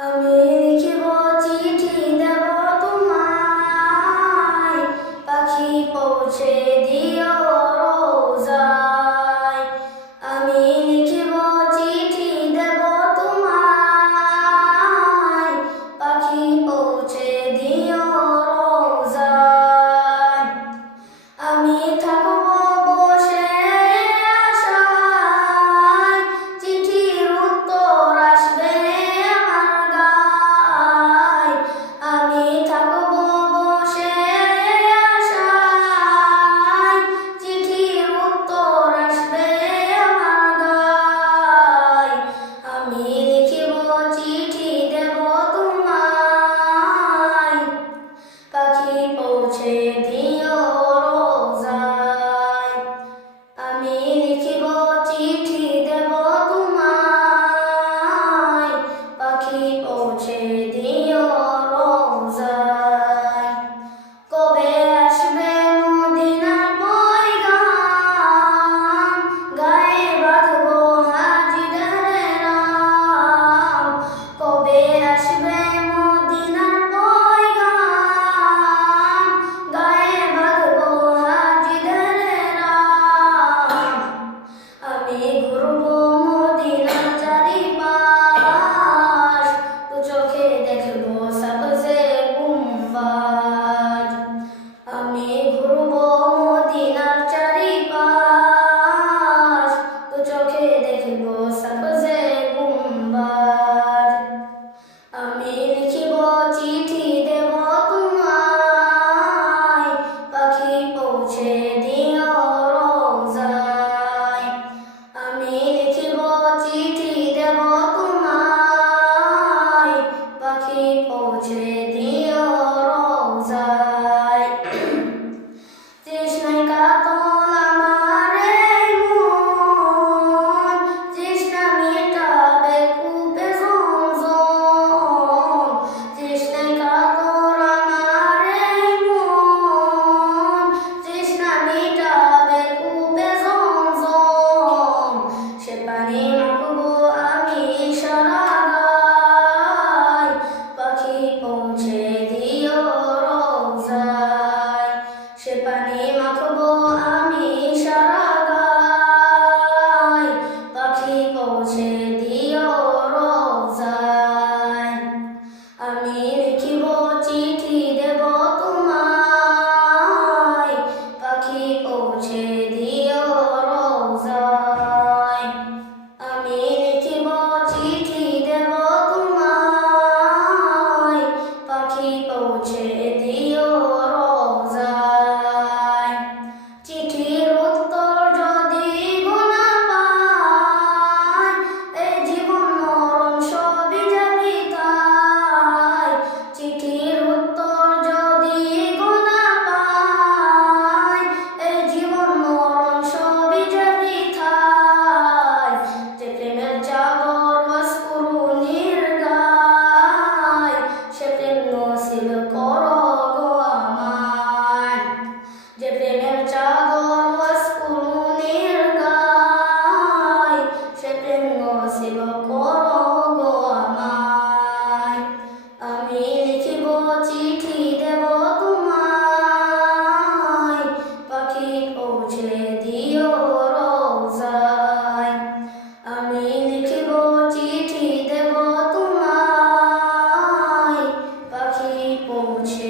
আমি লিখিব চিঠি দেব তোমায়, পাখি পৌঁছে দিও রোজায়। আমি লিখিব চিঠি দেব তোমায়, পাখি পৌঁছে দিও রোজায়। আমি থাকব বসে আশায়, চিঠির উত্তর আসবে আমার গায়। আমি থাকব বসে আশায়, চিঠির উত্তর আসবে আমার গায়। আমি লিখিব চিঠি দেব তোমায়, পাখি পৌঁছে দিও রোজায়। আমি লিখিব চিঠি দেব তোমায়, পাখি পৌঁছে দিও রোজায়। কবে আসবে মদিনার পয়গাম, গায়ে বাঁধব হাজিদের নাম। কবে আসবে মদিনার পয়গাম, গায়ে বাঁধব হাজিদের নাম। আমি ঘুরব মদিনার চারিপাশ, দু চোখে দেখব সবজে গুম্বাদ। আমি ঘুরব মদিনার চারিপাশ, দু চোখে দেখব সবজে গুম্বাদ। আমি লিখিব চিঠি দেব তোমায়, পাখি পৌঁছে দিও রোজায়। আমি লিখিব চিঠি দেব তোমায়, পাখি পৌঁছে দিও রোজায়। তৃষ্ণায় কাতর আমার এই মন, তৃষ্ণা মেটাবে কূপে জমজম। তৃষ্ণায় কাতর আমার এই মন, তৃষ্ণা মেটাবে কূপে জমজম। সে পানি মাখবো আমি সারা গায়, পাখি পৌঁছে দিও রোজায়। সে পানি মাখবো আমি সারা গায়, পাখি পৌঁছে দিও রোজায়। আমি লিখিব চিঠি দেব তোমায়, পাখি পৌঁছে দিও রোজায়। আমি লিখিব চিঠি দেব তোমায়, পাখি পৌঁছে দিও রোজায়। চিঠির উত্তর যদি গোনা পাই, এই জীবন মরণ সবই যাবি তাই। চিঠির উত্তর যদি গোনা পাই, এই জীবন মরণ সবই যাবি তাই। যে প্রেমের চাদর মাসকুরুনির গায়, সে প্রেম নসিব করো গো আমায়। যে প্রেমের চাদর মাসকুরুনির গায়, সে প্রেম নসিব করো গো আমায়। আমি লিখিব চিঠি দেব তোমায়, পাখি পৌঁছে দিও রোজায়। আমি লিখিব চিঠি দেব তোমায়, পাখি পৌঁছে